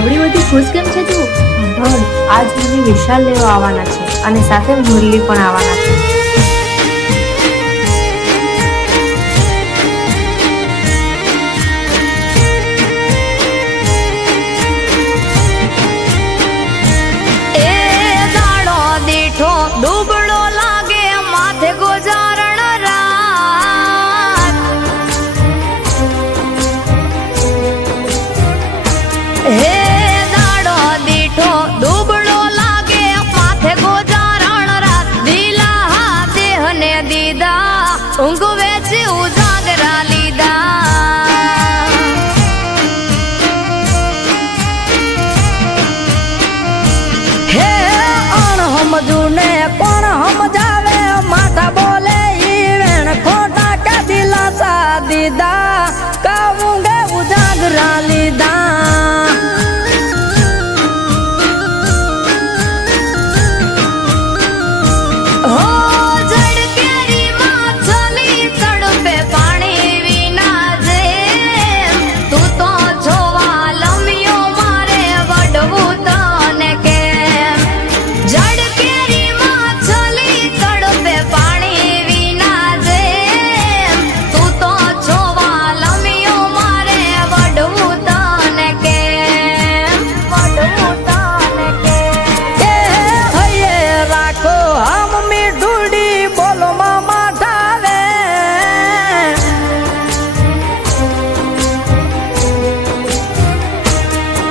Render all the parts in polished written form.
આવડી બધી ખુશ કેમ છે તું? સાંભળ, આજ મને વિશાલ લેવા આવવાના છે અને સાથે મુરલી પણ આવવાના છે. ડૂબડો લાગે માથે ગોજારણ રાત, હે દાડો દીઠો ડૂબડો લાગે માથે ગોજારણ રાત. દિલા દેહ ને દીદા ઊંઘ વેચી ઉજાગરા લીધા. હે સમજુને કોણ સમજાવે, માથા બોલે ઈ વેણ ખોટા કે દિલાસા દીધા, કાવુંગે ઉજાગરા લીધા. હો જડ કેરી માં ચલી તડપે પાણી વિના જે, તું તો જોવા લમ્યો મારે વડવું તને કેમ. જડ કેરી માં ચલી તડપે પાણી વિના જે, તું તો જોવા લમ્યો મારે વડવું તને કેમ. વડવું તને કેમ. એ હૈયે રાખો હમ મીઠુડી બોલો મામા ઠાવે.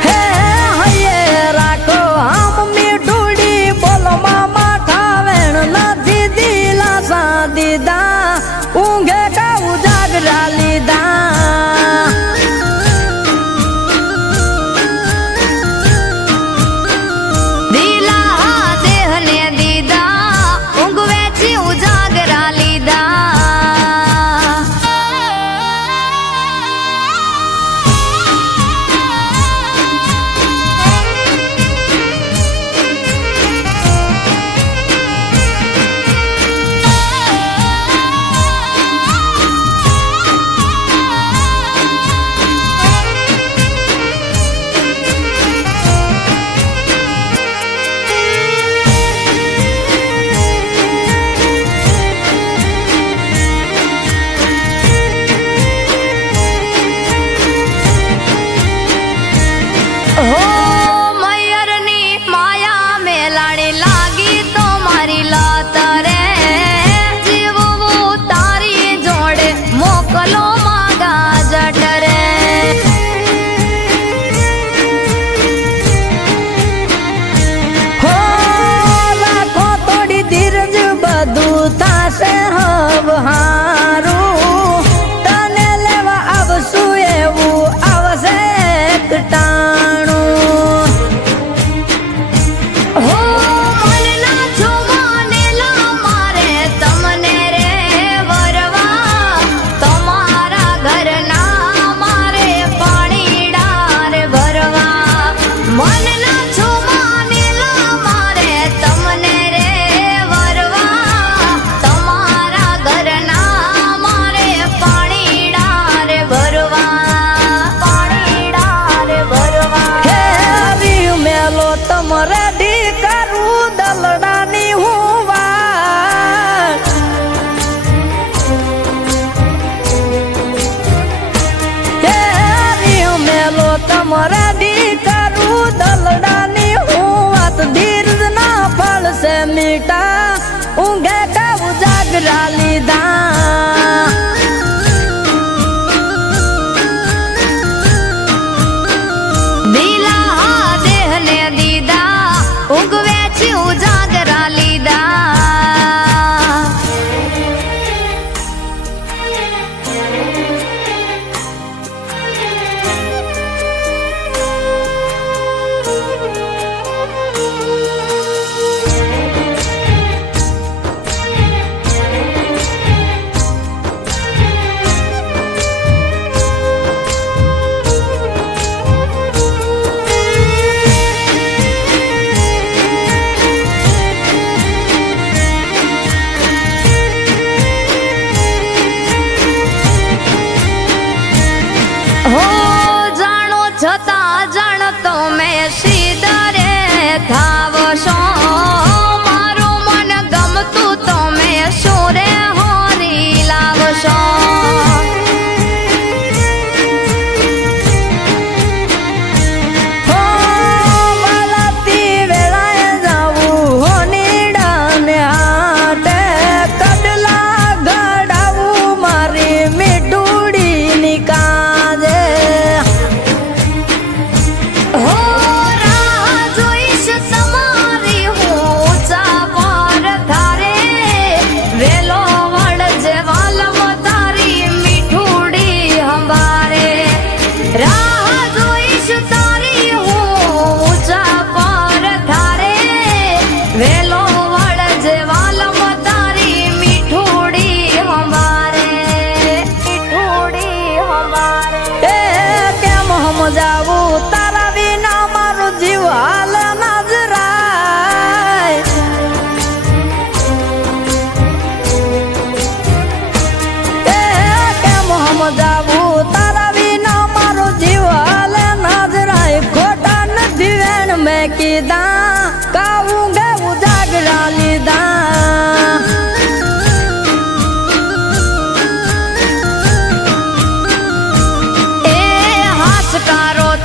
હે હૈયે રાખો હમ મીઠુડી બોલો મામા ઠાવે. નથી દિલાસા દીધા, ઊંઘે કા ઉજાગરા લીધા. દિલા દેહ ને દીધા, ઊંઘ વેચી ઉજાગરા લીધા.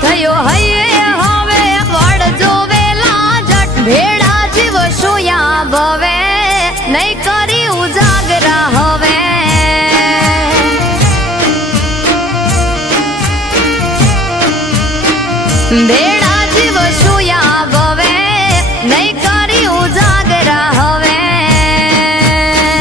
થયો હૈયે હવે વળજો વેલા જટ ભેડા જીવ શુયા ભવે નહીં કરી ઉજાગરા હવે ભેડા